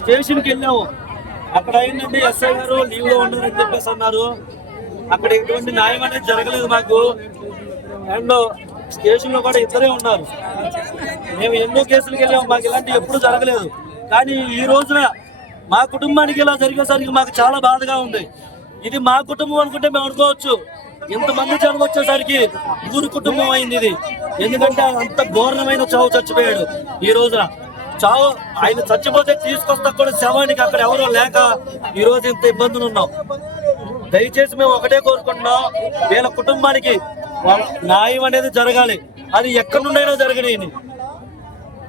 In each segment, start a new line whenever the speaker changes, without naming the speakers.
స్టేషన్కి వెళ్ళాము అక్కడ అయిందండి ఎస్ఐ గారు లీవ్ లో అని చెప్పేసి అన్నారు అక్కడ ఎటువంటి న్యాయం అనేది జరగలేదు మాకు అండ్ స్టేషన్ లో కూడా ఇద్దరే ఉన్నారు మేము ఎన్నో కేసులకు వెళ్ళాము మాకు ఇలాంటి ఎప్పుడు జరగలేదు కానీ ఈ రోజున మా కుటుంబానికి ఇలా జరిగేసరికి మాకు చాలా బాధగా ఉంది ఇది మా కుటుంబం అనుకుంటే మేము అనుకోవచ్చు ఇంతమంది చదువు వచ్చేసరికి ఊరు కుటుంబం అయింది ఇది ఎందుకంటే అంత ఘోరమైన చదువు చచ్చిపోయాడు ఈ రోజున చావు ఆయన చచ్చిపోతే తీసుకొస్తా కూడా శవానికి అక్కడ ఎవరో లేక ఈరోజు ఇంత ఇబ్బందులు ఉన్నాం దయచేసి మేము ఒకటే కోరుకుంటున్నాం వీళ్ళ కుటుంబానికి న్యాయం అనేది జరగాలి అది ఎక్కడి నుండైనా జరగని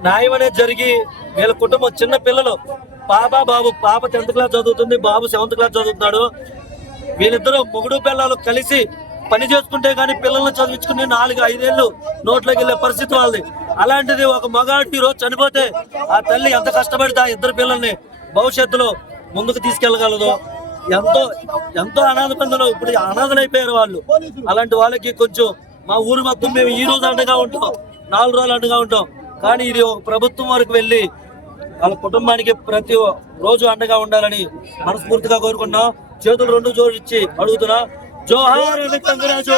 న్యాయం అనేది జరిగి వీళ్ళ కుటుంబం చిన్న పిల్లలు పాప బాబు పాప టెన్త్ క్లాస్ చదువుతుంది బాబు సెవెంత్ క్లాస్ చదువుతున్నాడు వీళ్ళిద్దరు మొగుడు పిల్లలు కలిసి పని చేసుకుంటే కానీ పిల్లల్ని చదివించుకుని నాలుగు ఐదేళ్ళు నోట్లోకి వెళ్ళే పరిస్థితి వాళ్ళది అలాంటిది ఒక మగాడు రోజు చనిపోతే ఆ తల్లి ఎంత కష్టపడితే ఆ ఇద్దరు పిల్లల్ని భవిష్యత్తులో ముందుకు తీసుకెళ్లగలదు ఎంతో ఎంతో అనాథ పందులు ఇప్పుడు అనాథలైపోయారు వాళ్ళు అలాంటి వాళ్ళకి కొంచెం మా ఊరు మొత్తం మేము ఈ రోజు అండగా ఉంటాం నాలుగు రోజులు అండగా ఉంటాం కానీ ఇది ఒక ప్రభుత్వం వరకు వెళ్ళి వాళ్ళ కుటుంబానికి ప్రతి రోజు అండగా ఉండాలని మనస్ఫూర్తిగా కోరుకున్నాం చేతులు రెండు జోడిచ్చి అడుగుతున్నా జోహార్ కంగరాజు